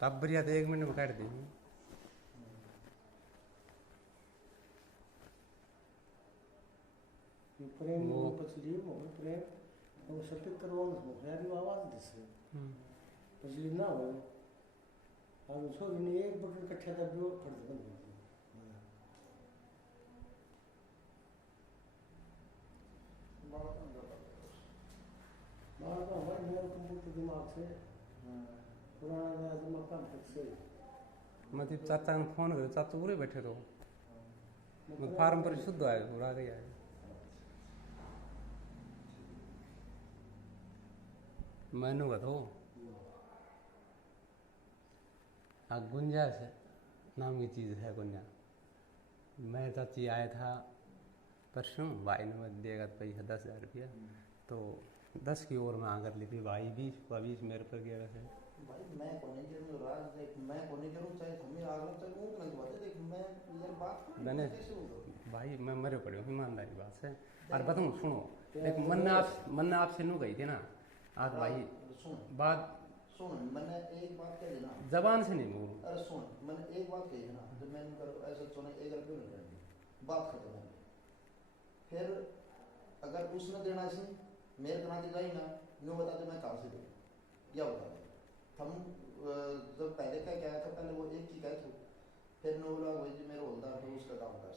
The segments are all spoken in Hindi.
तब बढ़िया तो 1 मिनट में काट दी प्रेम वो पछली वो प्रेम वो सत्य करवाओ हो यार वो आवाज दिसे पछली ना हो और उसको ने एक बटन इकट्ठा कर दो फट बंद हो बात तो हमारे मेरे कंप्यूटर दिमाग से पुराना दिमाग का ठीक से मतलब चाचा ने फोन करो चाचा पूरे बैठे रहो मैं फार्म पर शुद्ध आए पूरा गया है मैनू बताओ गुंजाइश नाम की चीज़ है गुंजा मैं चाची आया था परसों भाई ने मुझे देगा पैसा 10,000 रुपया तो 10 की ओर में आकर ली थी भाई 20 मेरे पर गया वैसे भाई मैं कोने जरूर राज देख मैं कोने जरूर चाहे हमें आगरा चाहे वो नहीं बात है देख मैं यार बात मैंने भाई मैं मरे पड़े हूँ ईमानदारी बात से और बताऊँ सुनो एक मन ने आपसे नू गई थी ना आज भाई बात सुन मैंने एक बात कह दी ना जबान से नहीं बोलूँ अरे सुन मैंने एक बात कही ना जब मैंने कर ऐसा सुने 1 रुपये नहीं देंगे बात खत्म है फिर अगर उसने देना सी मेरे कना दी जाए ना नो बता दे मैं कहाँ से दूँ या बता दे हम जब पहले क्या था पहले वो 1 की कहे थे फिर नो बोला वही जो मेरे होलदार थे उसका काम था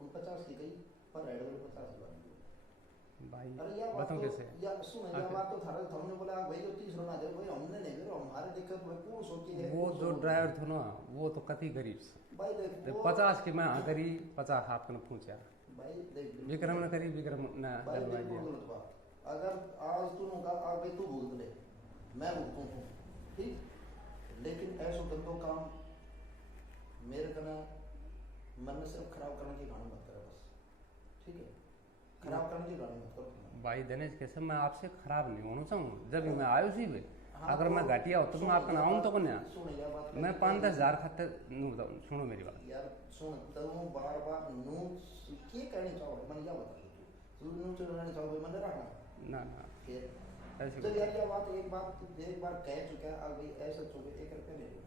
उन 50 की गई पर रेड वाले 50 की बात भाई अरे यार बताऊं कैसे यार सुन यार बात तो थारा हमने बोला भाई जो 30 रोना दे भाई हमने नहीं दे हमारे दिक्कत वो कौन सोची है वो जो ड्राइवर था ना वो तो कति गरीब भाई देख तो 50 की मैं हाँ करी 50 आपने पूछा भाई देख विक्रम ने करी विक्रम ने डलवा दिया अगर आज तू का आ भाई तू भूल ले मैं भूलता हूँ ठीक लेकिन ऐसा गंदो काम मेरे कना मन में सिर्फ खराब करने की कहानी मत करे बस ठीक है खराब करने की गाड़ी मत करो भाई दिनेश कैसे मैं आपसे खराब नहीं होना चाहूँ जब मैं आयु सी में अगर मैं घटिया हो तो मैं आपका नाम तो कौन मैं 5-10 हजार खाते बताऊँ सुनो मेरी बात यार सुन तू बार बार नू क्या कहना चाहोगे मैंने क्या बता तू नू चलना चाहोगे मैंने रखना ना फिर ऐसे तो यार ये बात एक बार कह चुका है अब भाई ऐसा चुके 1 रुपया ले लो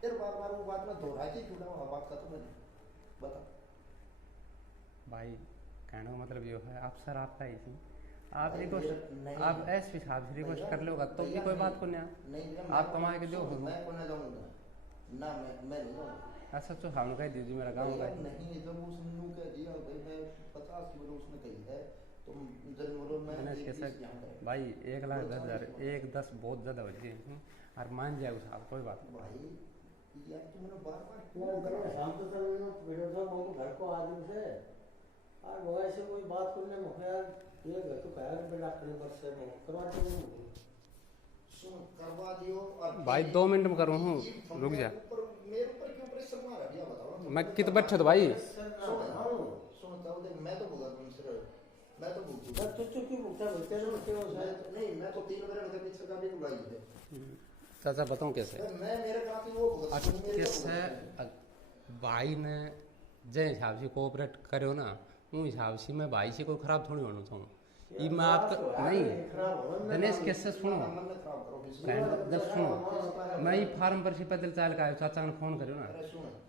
फिर बार बार वो बात में दोहरा के क्यों ना बात खत्म नहीं बता भाई कहने का मतलब ये है आप सर आपका ही थी आप रिक्वेस्ट आप एसपी साहब से रिक्वेस्ट कर लोगा तो भी कोई बात को नहीं आप कमाए के दो मैं को ना जाऊंगा ना मैं नहीं जाऊंगा ऐसा तो हम कह दीजिए मेरा गांव का नहीं जब उसने कह दिया भाई मैं 50 की उसने कही है तो जरूर मैं कैसे भाई 1,10,000 1-10 बहुत ज्यादा हो जाए और मान जाए साहब कोई बात भाई यार तुम मैंने बार बार क्यों करो शाम तो तक वीडियो था वो घर को आदमी से और वो ऐसे कोई बात करने में यार ये घर तो पैर पे डॉक्टर बस से करवा दो सुन करवा दियो और भाई 2 मिनट में करूँ हूँ रुक जा मेरे ऊपर क्यों प्रेशर मार दिया बताओ मैं कित बैठे तो भाई सुन तो देख मैं तो बोला तुमसे मैं तो बोलती बस तो क्यों बोलता बोलते हो क्यों नहीं मैं तो 3 महीने के पीछे का भी उड़ाई है चाचा बताऊँ कैसे मैं मेरे काफी वो कैसे भाई ने जय हिसाब से कोऑपरेट करो ना उस हिसाब से मैं भाई से कोई खराब थोड़ी होना चाहूँ ये मैं आपका नहीं दिनेश कैसे सुनो जब सुनो मैं ये फार्म पर से पैदल चाल का चाचा ने फोन करो ना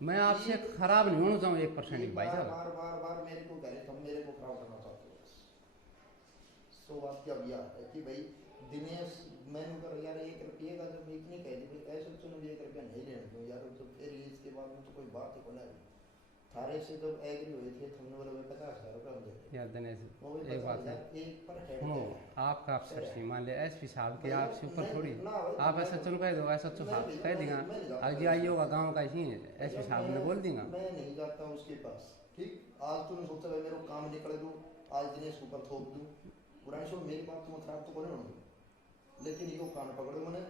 मैं आपसे खराब नहीं होना चाहूँ 1% भाई साहब बार मेरे को करे तुम मेरे को खराब करना चाहते हो सो बात क्या भैया है कि भाई दिनेश मैंने कर यार 1 रुपये का जब इतनी कह दी भाई ऐसे चलो 1 रुपया नहीं लेने दो यार तो फिर इसके बाद में तो कोई बात ही नहीं थारे से जब एग्री हुए थे तुमने बोला 50,000 रुपया मुझे यार दिनेश एक बात है सुनो आपका अफसर सी मान लिया एसपी साहब के आपसे ऊपर थोड़ी आप ऐसा चुन कह दो ऐसा चुन कह देगा आगे आई होगा गाँव का ही एसपी साहब ने बोल देगा मैं नहीं जाता उसके पास ठीक आज तुमने सोचा भाई मेरे को काम निकल दूँ आज दिनेश ऊपर थोप दूँ बुराई सो मेरी बात तुम खराब तो करो ना लेकिन ये कान पकड़ो मैंने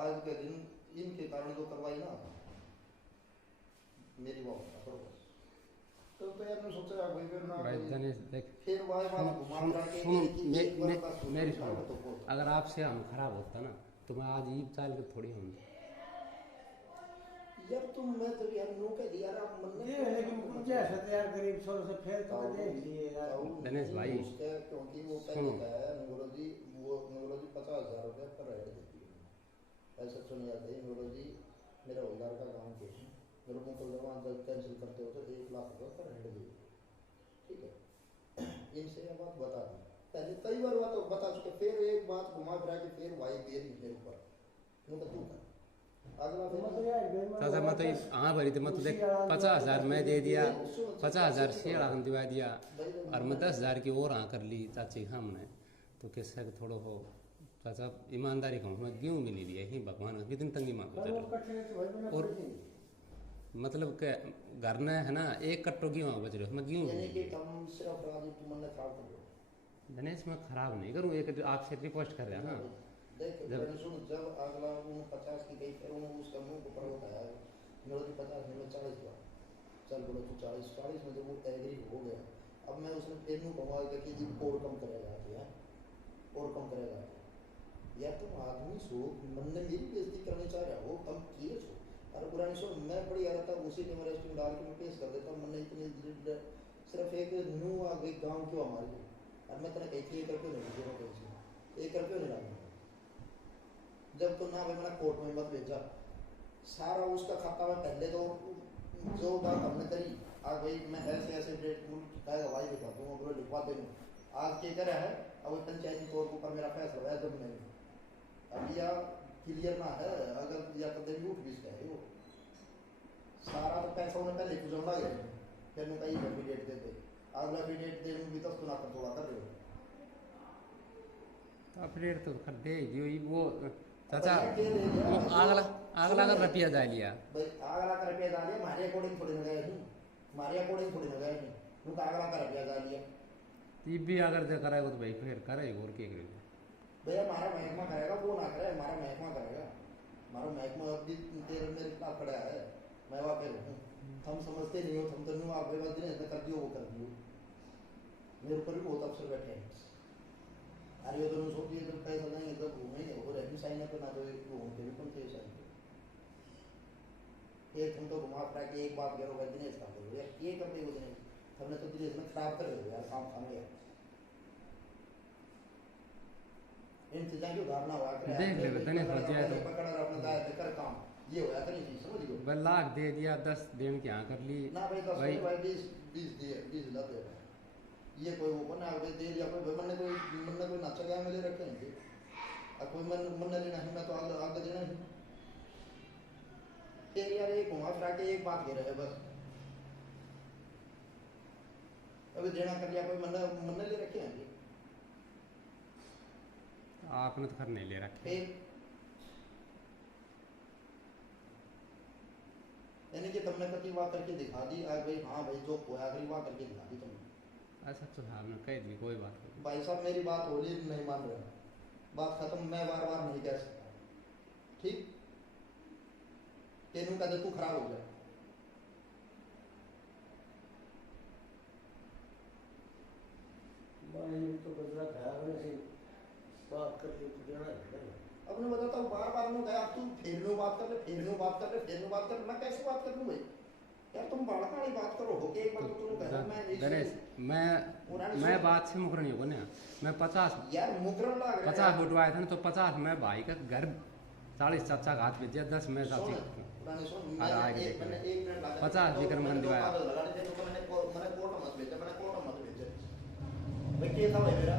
आज के दिन इनके कारण जो करवाई ना मेरी बात करो तो यार मैं सोचा भाई फिर ना भाई दिनेश देख फिर वाई बात घुमा के मेरी सुनो अगर आपसे हम खराब होता ना तो मैं आज ईद चाल के थोड़ी हम यार तुम मैं तो यार नो कह दिया यार मन ये लेकिन मुझे ऐसा यार गरीब छोर से फेर तो देख लिए यार दिनेश भाई क्योंकि वो पहले का है नूरोजी 50,000 ₹50,000 पर हेड देती है। ऐसा सुन जाते हैं बोलो जी मेरा रोजगार का काम के मेरे को दरवान जब कैंसिल करते हो तो ₹1,00,000 पर हेड दे, ठीक है। इनसे यह बात बता दी पहले कई बार बात बता चुके, फिर एक बात घुमा फिरा के फिर वाई फिर मेरे ऊपर तू कर अगला चाचा मैं तो हाँ भरी थी, मैं तो देख 50,000 मैं दे दिया, 50,000 शेयर आखन दिवा दिया और मैं 10,000 की और हाँ कर ली चाची के सामने, तो किससे थोड़ा हो चाचा ईमानदारी कहूँ मैं गेहूँ भी नहीं लिया ही भगवान कितनी तंगी मांगो चलो। और मतलब के घर में है ना 1 कट्टो गेहूँ बच रहे हो, मैं गेहूँ दिनेश मैं खराब नहीं करूँ, एक आपसे रिक्वेस्ट कर रहा ना जब अगला 50 की गई फिर उसका मुंह ऊपर होता है मेरे को 50 में 40 हुआ, चल बोलो तू 40 में जब वो एग्री हो गया, अब मैं उसने फिर नहीं कहूँगा कि जी और कम करेगा और कम करेगा यार तुम आदमी सो मन ने मेरी बेइज्जती करनी चाह रहा हो कम किए छो, अरे पुरानी सो मैं बड़ी आ रहा था उसी के मेरे डाल के मैं पेश कर देता हूँ, मन ने इतनी सिर्फ एक न्यू आ गई गाँव क्यों हमारी, अब मैं तेरा कहती 1 रुपये नहीं दूंगा कहीं 1 रुपये नहीं डालूंगा, जब तो ना भाई मैंने कोर्ट में मत भेजा सारा उसका खाता में पहले तो जो बात हमने करी आज भाई मैं ऐसे डेट का गवाही दिखा दूंगा बोलो लिखवा दे आज क्या करा है, अब पंचायती तौर के ऊपर मेरा फैसला है जब नहीं अब या क्लियर ना है अगर या कदम भी उठ भी है वो सारा तो पैसा उन्हें पहले कुछ जोड़ा गया फिर मैं कहीं एफिडेट दे दे अगला एफिडेट देने में भी तो सुना कर थोड़ा कर रहे हो अपडेट तो कर दे वो चाचा वो अगला रुपया जा लिया भाई अगला का रुपया जा लिया हमारे अकॉर्डिंग थोड़ी ना गए नहीं हमारे अकॉर्डिंग थोड़ी ना गए नहीं उनका अगला का रुपया जा लिया ये भी अगर जो कराएगा तो भाई फिर करेगा और क्या करेगा भैया हमारा महकमा करेगा वो ना करे हमारा महकमा करेगा हमारा महकमा अभी तेरे मेरे खिलाफ खड़ा है मैं वहाँ पे हूँ हम समझते नहीं हो हम तो नहीं आप बस दिन कर दियो वो कर दियो मेरे ऊपर भी बहुत अफसर बैठे हैं अरे ये दोनों सोचिए जब पैसा नहीं जब घूमेंगे और रहनी साइन पे ना तो वो उनके भी कौन थे साइन एक हम तो घुमा फिरा के एक बात करो भाई दिनेश का करो यार ये करते हो दिनेश हमने तो दिनेश में खराब कर रहे यार काम खाने यार इन चीज़ों की उदाहरण हुआ देख ले दिनेश बचिया तो पकड़ और अपना दायित्व कर काम ये होया कहीं चीज समझ लो भाई लाख दे दिया 10 दिन क्या कर ली ना भाई 10 भाई 20 दिए 20 ला दे ये कोई वो बना दे दिया कोई मन ने कोई नाचा गया मिले रखे हैं अब कोई मन लेना है मैं तो आगे देना है तेरे यार एक घुमा फिरा के एक बात कह रहे हैं बस अभी देना कर लिया कोई मन ले रखे हैं आपने तो कर नहीं ले रखे यानी कि तुमने कभी बात करके दिखा दी भाई हाँ भाई जो आखिरी बात करके दिखा दी तुमने ऐसा तो आपने कह दी कोई बात नहीं भाई साहब मेरी बात होली नहीं मान रहे बात खत्म मैं बार बार नहीं कह सकता ठीक तेनू का तू खराब हो गया तो बदला खाया बात करके तो देना है अब मैं बताता हूँ बार बार मैं गया तू फिर नो बात कर ले फिर नो बात कर ले फिर नो बात कर मैं कैसे बात कर लूँ भाई यार तुम बालका वाली बात करो हो के एक बार तो तुम कह मैं गणेश मैं बात से मुकर नहीं होगा ना मैं 50 यार मुकरम लग रहा 50 उठवाए थे ना तो 50 मैं भाई का घर 40 चाचा का हाथ भेज दिया 10 मैं चाची मैंने 1 मिनट लगा 50 विक्रम दिवाया मैंने कोर्ट मत भेजा मैंने कोर्ट मत भेजा भाई क्या था भाई मेरा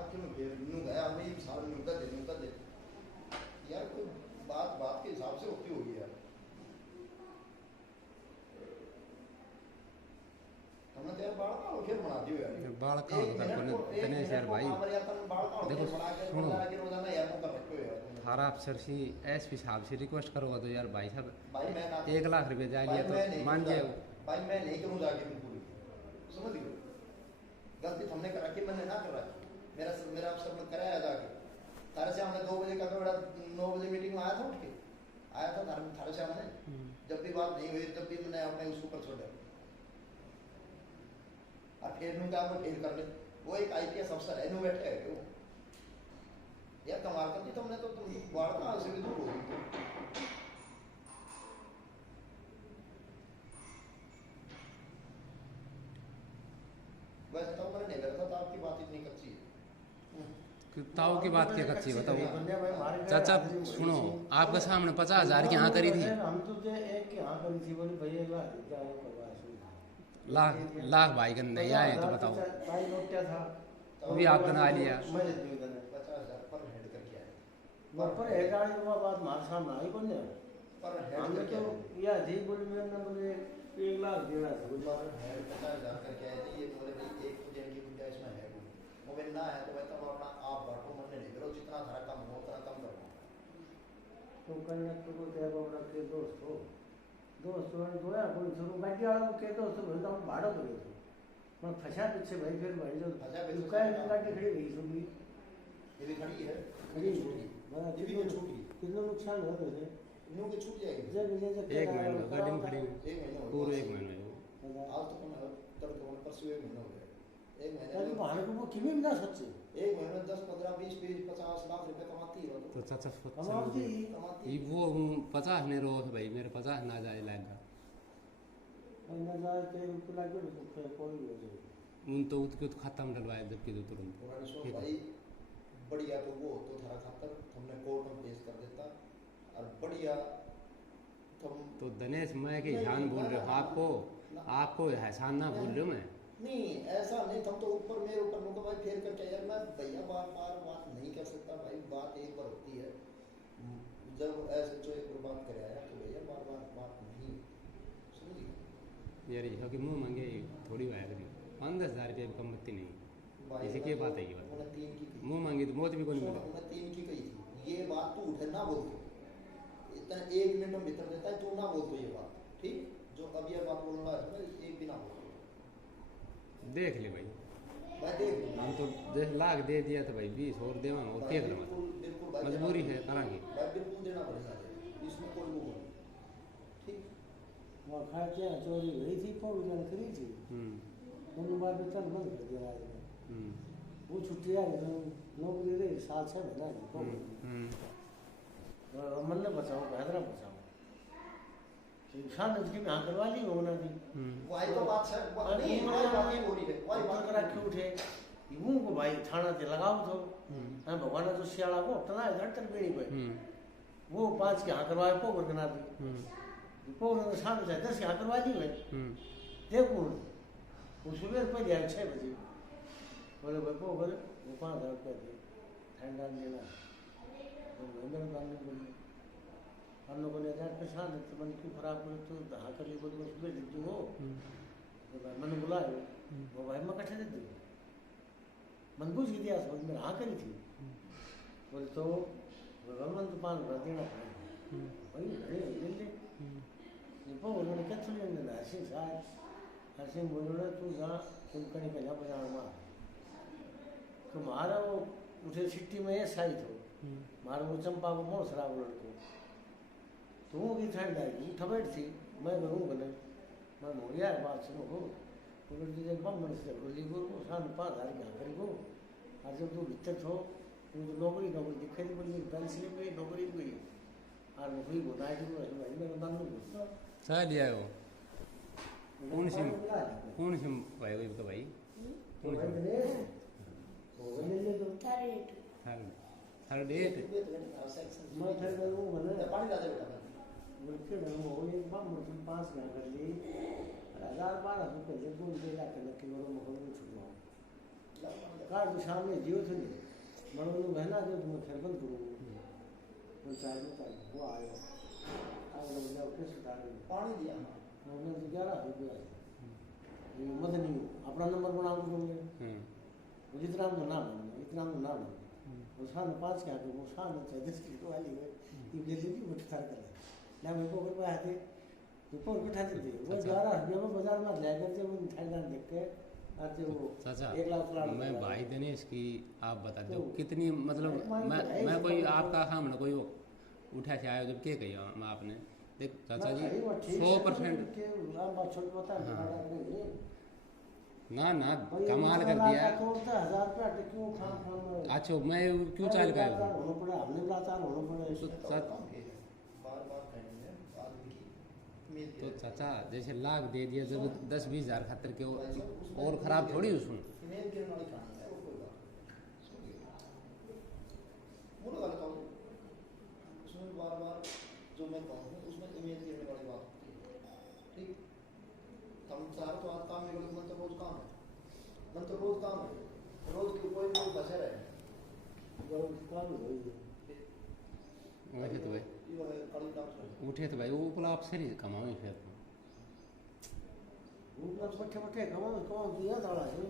आखिर में फिर नू गया मैं साल नुका दे यार कोई बात के हिसाब से होती होगी यार हमने तो यार बाल का फिर बना दियो यार बाल का दिनेश यार भाई देखो सुनो रोजाना यार कर रखो यार थारा अफसर सी एसपी साहब से रिक्वेस्ट करोगा तो यार भाई साहब भाई मैं 1 लाख रुपए जा लिया तो मान जाए भाई मैं नहीं करूँ जाके तुम पूरी समझ गए गलती हमने करा कि मैंने ना करा मेरा अफसर ने कराया जाके थारे से हमने 2 बजे का 9 बजे मीटिंग में आया था उठ के आया था थारे से हमने जब भी बात नहीं हुई तब भी मैंने अपने उसको ऊपर छोड़ा और फिर में क्या फेल कर ले वो एक आईपीएस अफसर है नो बैठे है वो यार कमाल कर दी तुमने तो तुम बाढ़ कहाँ से भी दूर हो गई वैसे तो मैंने नहीं करता था आपकी ताऊ की बात क्या कच्ची बताओ बंदे भाई मारे गए, चाचा हाजिरी हुई सुनो थी। आपके सामने 50,000 की हाँ करी थी हम तो जे एक की हाँ करी थी, बोली भैया एक लाख क्या वो करवा सुन लाख लाख भाई का नहीं आए तो बताओ ताई नोट क्या था अभी आप बना लिया मैं दे दूं इधर 50,000 पर हेड करके आए पर एक आने के बाद मार सामने आई कौन है पर हेड हमने करके तो आए या जी बोली मैं ना बोले 1 लाख देना था बोली पर हेड 50,000 करके आए थे। ये बोले भाई एक तो जिनकी गुंजाइश में है वो मैं ना है तो मैं तो अपना आप बांटो मन नहीं करो जितना सारा कम हो उतना कम करो तो कन्या को दे बाबा के दोस्त हो दोया कोई शुरू गाड़ी वाला को के दोस्त हो तो भाड़ो करो तो मैं फंसा पीछे भाई फिर भाई जो फंसा पीछे दुकान में गाड़ी खड़ी गई सुबह ये भी खड़ी है खड़ी छूटी बड़ा ये भी छूटी कितना नुकसान हो गए इन्हों के छूट जाएगी जब एक महीना गाड़ी में खड़ी एक महीना हो पूरे गया। एक महीना आज तो कौन तब तो परसों एक महीना हो गया एक महीने यार में बहाने को वो किमी में ना सच्चे एक महीने में 10 15 20 30 50 लाख रुपए कमाती है तो चाचा कमाल जी कमाती ये वो 50 ने रो भाई मेरे 50 ना जाए लाएगा ना जाए के रुपए लगे तो कोई हो जाए उन तो उसके तो खाता में डलवाए जबकि तो तुरंत उन्होंने सोचा भाई बढ़िया तो वो तो थारा खातर हमने कोर्ट में पेश कर देता और बढ़िया तुम तो दिनेश मैं के ध्यान बोल रहे हो आपको आपको एहसान ना भूल रहे हो मैं नहीं ऐसा नहीं तुम तो ऊपर मेरे ऊपर मुझको भाई फेर करके यार मैं भैया बार बार बात नहीं कर सकता भाई बात एक बार होती है जब ऐसे जो एक बार बात करे आया तो भैया बार बार बात नहीं समझिए यार ये कि मुंह मांगे थोड़ी वाया करी 5-10 हज़ार रुपये की कमती नहीं इसी की बात है ये बात उन्होंने 3 की कही मुंह मांगी तो मौत भी कोई नहीं मिला उन्होंने 3 की कही थी ये बात तू उठे ना बोल दो इतना 1 मिनट में भीतर देता है तू ना बोल दो ये बात ठीक जो अब ये बात बोलना है ना एक भी ना बोल देख ले भाई भाई देख हम तो 10 लाख दे दिया था भाई 20 और देवा और क्या करूँ बिल्कुल बिल्कुल भाई मजबूरी है करांगे भाई बिल्कुल देना पड़ेगा इसमें कोई वो नहीं ठीक वहाँ खा के चोरी हुई थी पौड़ी जान करी थी दोनों बार वेतन बंद कर दिया आज में वो छुट्टी आ गई नौकरी रही 7-6 महीना अमन ने बचाओ हैदरा बचाओ शान नजकी में हाँ करवा ली होना थी वही तो बात है नहीं वही बात ही हो रही है वही बात करा के उठे मुंह को भाई थाना ते लगाओ तो हाँ भगवान तो सियाड़ा को तना इधर तक भी नहीं पे वो 5 के हाँ करवाए पोगर बना दी पोगर ने सामने से 10 हाँ करवा दी भाई देखो वो सुबह पे दिया 6 बजे बोले भाई पोगर वो 5,000 रुपये दे ठंडा देना तो अंदर डालने बोले हम लोगों ने कहा परेशान है तो मन क्यों खराब करे तो हाँ कर ली बोली मैं सुबह दे दूँ हो तो भाई मैंने बुलाया वो भाई मैं कट्ठे दे दूँ मन पूछ दिया बोली मैंने हाँ करी थी बोले तो मन तो 5,000 देना पड़ेगा वही घड़े ले ले वो उन्होंने क्या सुन लेना हरसिंह साहब हरसिंह बोलो तू जहाँ तुम कहीं का जा बजा मार तुम्हारा वो उठे सिट्टी में ये साई थो मारो वो चंपा को मोड़ सरा बोल को तो वो की ठंड आएगी उठ बैठ थी मैं करूँ बने मैं मोड़िया है बात सुनो हो बोले तुझे बम मन से गोली को शान 5,000 क्या करी को और जब तू भीतर थो तो नौकरी दिखाई थी बोली पेंसिल में नौकरी गई और वो हुई बताई थी भाई मैं बता दूँ चाह लिया वो कौन सी भाई वही तो भाई कौन थर्ड डेट मैं फिर करूँ बने पानी ला दे बेटा मुझके ढंग हो एक बार मुझे 5 लाख कर ली 1,000-1,200 रुपये जब दूर दे ला कर नक्की वालों में होने छुड़वाओ कार तो सामने जियो थे नहीं मनो लोग है ना जो तुम्हें फिर बंद करूँगा वो चाहिए वो आयो आज लोग जाओ कैसे उतारे पानी दिया हमने तो 11 रुपये ये मदनी अपना नंबर बना दूँगे जितना तो ना बनो इतना तो ना बनो वो सामने 5 क्या वो सामने 10 किलो वाली है ये जल्दी भी उठ कर ले ना मेरे को अगर मैं आते तो कौन बिठा देते वो 11 रुपये में बाजार में ले कर जब वो थाईलैंड देख के आते वो चाचा 1 लाख मैं भाई दिनेश की आप बता दो कितनी मतलब मैं कोई आपका काम ना कोई उठा के आया जब क्या कही आपने देख चाचा जी 100% ना ना कमाल कर दिया अच्छा मैं क्यों चाल का तो चाचा जैसे लाख दे दिया जब 10-20 हज़ार खातर के और खराब थोड़ी उसमें काम है रोज की कोई बचे रहे काम वही है। वैसे तो भाई ये है कड़ी काम से उठे तो भाई वो बोला आप सही कमाओ फिर वो पट्टे पट्टे कमाओ दिया दाड़ा है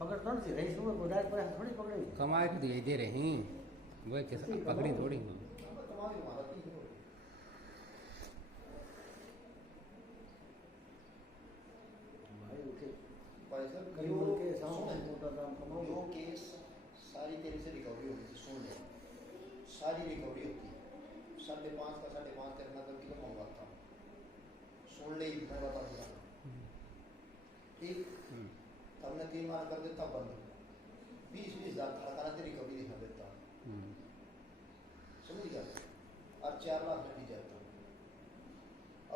पकड़ कौन सी रही सुबह को डायरेक्ट पर थोड़ी पकड़ेगी कमा के दिखाई दे रहे हैं वह कैसे पकड़ी थोड़ी हैं। कमा के मारा थी भाई उठे पैसा करीब के सामने मोटा दाम कमाओ यो केस सारी तेरे से रिकवरी होगी सुन ले सारी रिकवरी होती 5.5 का 5.5 करना तो किलो मंगवाता सुन ले मैं बता दूंगा ठीक हमने 3 मार कर देता बंद 20-20 हजार खड़ा करा के रिकवरी दिखा देता समझ गया और 4 लाख में पी जाता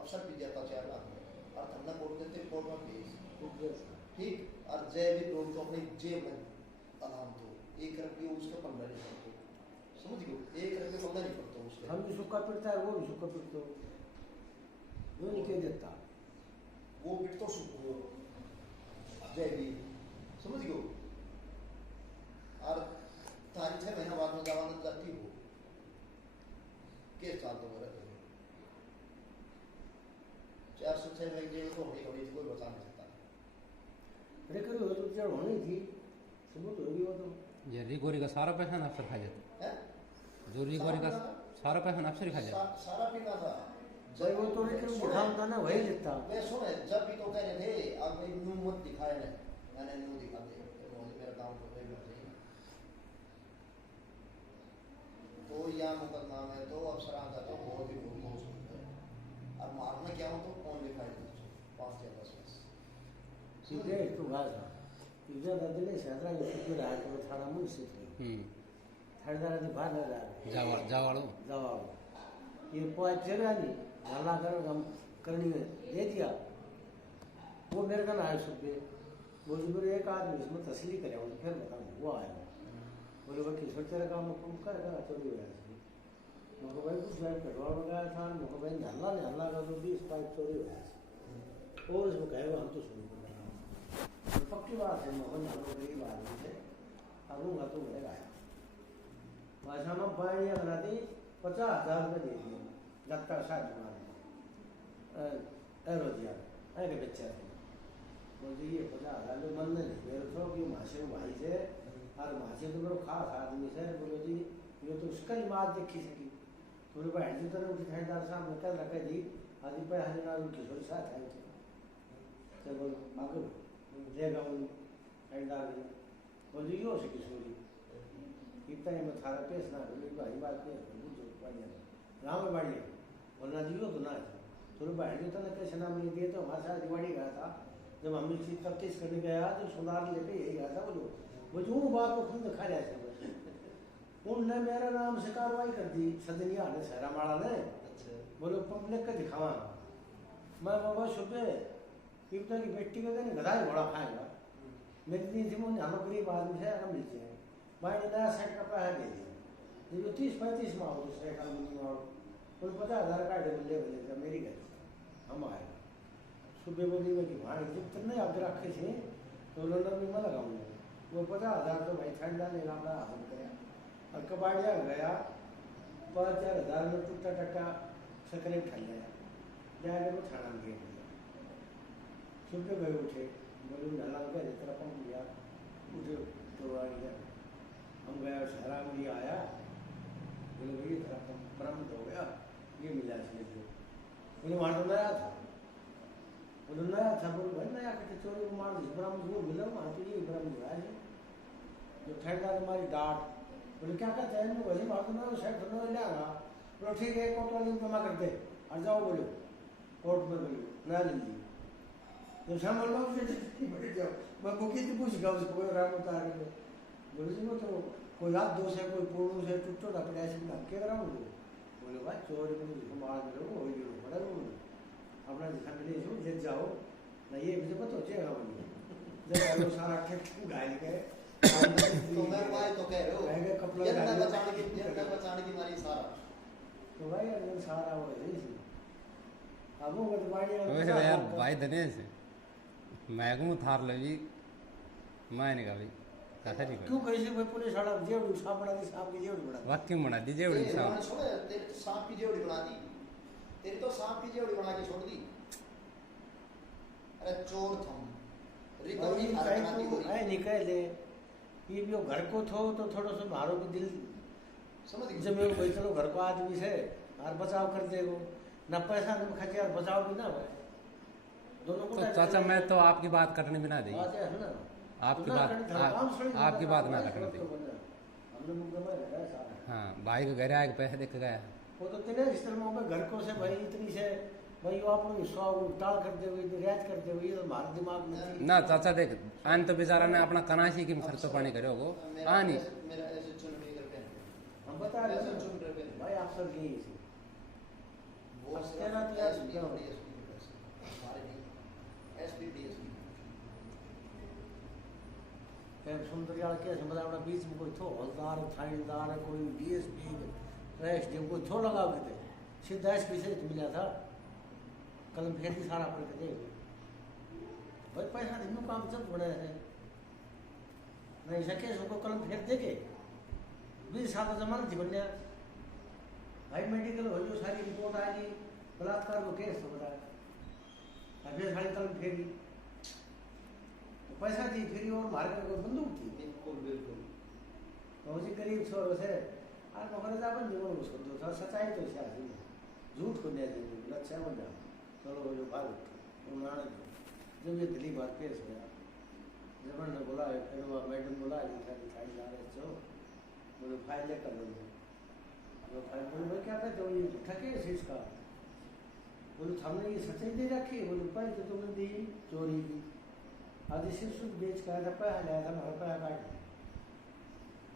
अफसर पी जाता 4 लाख में और हमने कोर्ट देते कोर्ट में केस ठीक और जय भी लोग तो अपनी जेब में आराम तो 1 रुपये उसके 15 नहीं पड़ते समझ गए 1 रुपये 15 नहीं पड़ता उसके हम भी सुक्का पीटता है वो भी सुक्का पीटते हो वो नहीं कह देता वो बिट तो सुखो जय भी समझ गए और तारीख 6 महीना बाद में जवानत जाती हो केस चाल तो मेरा 406 में जेल को होनी कभी कोई बचा नहीं सकता अरे करो तो चढ़ होनी थी सबूत होगी वो तो ये रिकोरी का सारा पैसा ना अफसर खा जाता है जो रिकोरी का सारा पैसा ना अफसर खा जाता सारा पीना था भाई वो तो लेकिन दिखाऊं था ना वही लेता वे सुने जब भी तो कह रहे थे अब भाई न्यू मत दिखाए ना मैंने न्यू दिखा दे मुझे मेरा काम तो नहीं कर चाहिए तो या मुकदमा में तो अफसर आता तो बहुत ही बहुत हो सकता है और मारना क्या हो तो कौन दिखाए 5 या 10 सीधे तो भाषा इधर ददले शादरा ये तो रहा तो थाना मुझ से थी थानेदार ने बाहर न रहा जावाड़ो ये पाँच जगह नहीं हल्ला कर करनी में दे दिया वो मेरे का आया सुबह वो जो मेरे एक आदमी इसमें तस्ली करे उन्हें फिर बताऊँ वो आया बोले भाई किस तेरा काम करेगा चोरी हो गया मुझे भाई कुछ लाइट पेट्रोल में गया था मुझे भाई हल्ला ने हल्ला कर दो 20 पाइप चोरी हो गया और उसमें कहेगा हम तो शुरू कर रहे हैं पक्की बात है मोहन हम गरीब आदमी से आऊँगा तो मेरे आया भाषा में पानी बनाती 50,000 रुपये दे दिए जब तक शादी मारे रोजिया ऐसे बच्चे थे बोलते ये 50,000 जो मन नहीं मेरे तो कि मासे भाई से और मासे तो मेरे खास आदमी से बोलो जी ये तो उसका ही बात देखी सकी थोड़ी बहन जी तरह उठी ठंडार साहब में क्या रखा जी आदि पे हरी नाल किशोर साथ है तो बोल आगे देगा वो ठंडार में बोल यो से किशोरी इतना ही मैं थारा पेश ना बोली भाई बात नहीं बुझो बढ़िया राम बढ़िया बोलना जी तो ना थोड़ी बहन जी तो ना कैसे नाम नहीं दिए तो हमारे साथ दिवाली गया था जब हम इस चीज तफ्तीश करने गया तो सुधार लेके यही गया था वो जो बात को खुद दिखा रहा था उनने मेरा नाम से कार्रवाई कर दी सदनिया ने सहरा माड़ा ने बोलो पब्लिक का दिखावा मैं बाबा सुबह पिता की बेटी का कहने गधा घोड़ा खाएगा मेरी दी थी मुझे हम गरीब आदमी से हम मिलते हैं मैंने नया सेट का पैसा दे दिया जो 30-35 माह हो दूसरे का मिनी माह कोई 50,000 का ले बोलेगा मेरी घर हम आएगा सुबह बोली मैं कि वहाँ जितने अगर रखे थे तो लंदन में मैं लगाऊंगा वो 50,000 तो भाई ठंडा ने लाना हासिल कराया और कबाड़िया गया 5-4 हज़ार में टूटा टक्का सकरे ठल गया जाकर वो थाना में भेज दिया सुबह गए उठे बोले नला का जितना पहुँच गया उठे तो आ गया हम गया शहरा में ये आया बोले भाई ये थोड़ा बरामद हो गया ये मिला इसलिए जो बोले वहाँ तो नया था बोले नया था बोले भाई नया कटे चोरी को मार दी बरामद वो मिला वहाँ तो ये बरामद हुआ है जो ठहरदार हमारी डांट बोले क्या कहते हैं वही बात ना सेट होने ले आगा बोलो ठीक है कोर्ट वाले जमा कर दे और जाओ बोलो कोर्ट में बोलो नया ले लीजिए तो शाम बोलो बड़ी जाओ मैं बुकी थी पूछ गया उसको राम उतार के बोले जी वो तो कोई हाथ दो से कोई पूर्व से टूटो ना पड़े ऐसे ना क्या कराऊँ बोले भाई चोर को जिसको मार दे वो ही बड़ा वो अपना दिखा मिले जो जज जाओ ना ये मुझे पता हो जाएगा बोलिए जब वो सारा ठेक घायल गए तो मैं भाई तो कह रहे हो महंगे कपड़े जनता बचाने की मारी सारा तो भाई अगर सारा वो है इसी अब वो बदमाशी वैसे यार भाई दिनेश मैं कहूँ थार लगी मैंने कहा भाई कथा नहीं क्यों कैसे भाई पुलिस वाला जेवड़ी सांप बना दी, सांप की जेवड़ी बना दी। वाक्य बना दीजिए बड़ी तेरे साहब उन्होंने छोड़े, तेरी तो सांप की जेवड़ी बना दी, तेरी तो सांप की जेवड़ी बना के छोड़ दी। अरे चोर तुम, रिकवरी आरकनाती हो रही। ऐ निकल ले ये भी वो घर को थो तो थोड़ा सा मारो भी दिल समझ गई? जब मैं भाई चलो घर को आदमी से और बचाव कर देगो ना, पैसा न खर्चे और बचाव भी ना हो, दोनों को तो चाचा मैं तो आपकी बात करने भी ना दी, बात है ना, आपकी बात आपकी बात ना करने दी। हमने मुद्दा में है सारा। हाँ भाई के घर आके पैसे देख गया वो तो तेरे रिश्तेदारों में घर को से भाई इतनी से भाई वो आप लोग हिस्सा टाल कर दे हुए रियायत कर दे हुए, ये तो हमारे दिमाग में थी। ना चाचा देख आन तो बेचारा ने अपना कनाशी की खर्चो पानी करे वो आनी मेरा ऐसे चुन भी करके हम बता रहे ऐसे हैं चुन रहे हैं। भाई आप सब यही थी वो अब सिर्फ तेरा तो यार एसपी क्या और हो? डीएसपी के पैसे, हमारे नहीं, एसपी डीएसपी। सुंदरियाल कैसे मतलब अपना बीच में कोई थो हवलदार थानेदार कोई डीएसपी एसडीएम कोई थो लगा के थे, सीधा एसपी से मिला था, कलम फेर दी सारा पढ़ के दे भाई पैसा दिन काम जब बड़े है नहीं सके उसको कलम फेर दे के 20 साल का जमाना थी बनने भाई मेडिकल हो जो सारी रिपोर्ट आ गई बलात्कार को केस हो रहा है फिर सारी कलम फेरी तो पैसा दी फिर और मार कर कोई बंदूक थी बिल्कुल बिल्कुल। तो उसी गरीब छोर से आज मगर जाबन जीवन उसको दो था सच्चाई तो सियासी झूठ को दे देंगे लक्ष्य बन जा चलो वो जो भाग उन्होंने जब ये दिल्ली बात पेश गया जबरन ने बोला फिर वो मैडम बोला दिखाई जा रहे छो बोले फाइल लेकर लो वो फाइल बोले भाई क्या कहते हो ये ठके है इसका बोले हमने ये सच्चाई दे रखी बोले पैसे तो तुमने दी चोरी की आदि से सूद बेच कर आया पैसा लाया था हमारा पैसा काट दिया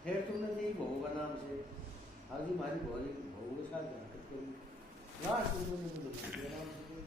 फिर तुमने दी बहू का नाम से आदि हमारी बहू के साथ हरकत करी लास्ट में तुमने मुझे नाम से